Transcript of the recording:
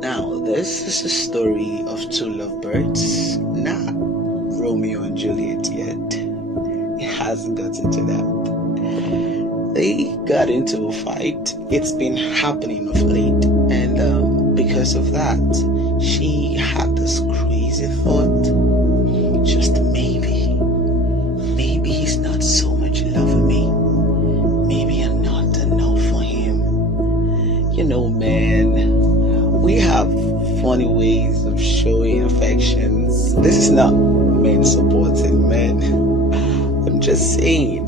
Now, this is a story of two lovebirds, not Romeo and Juliet yet. It hasn't gotten to that. They got into a fight. It's been happening of late, and because of that, she had this crazy thought. Just maybe he's not so much in love with me. Maybe I'm not enough for him. Man, we have funny ways of showing affections. This is not men supporting men. I'm just saying.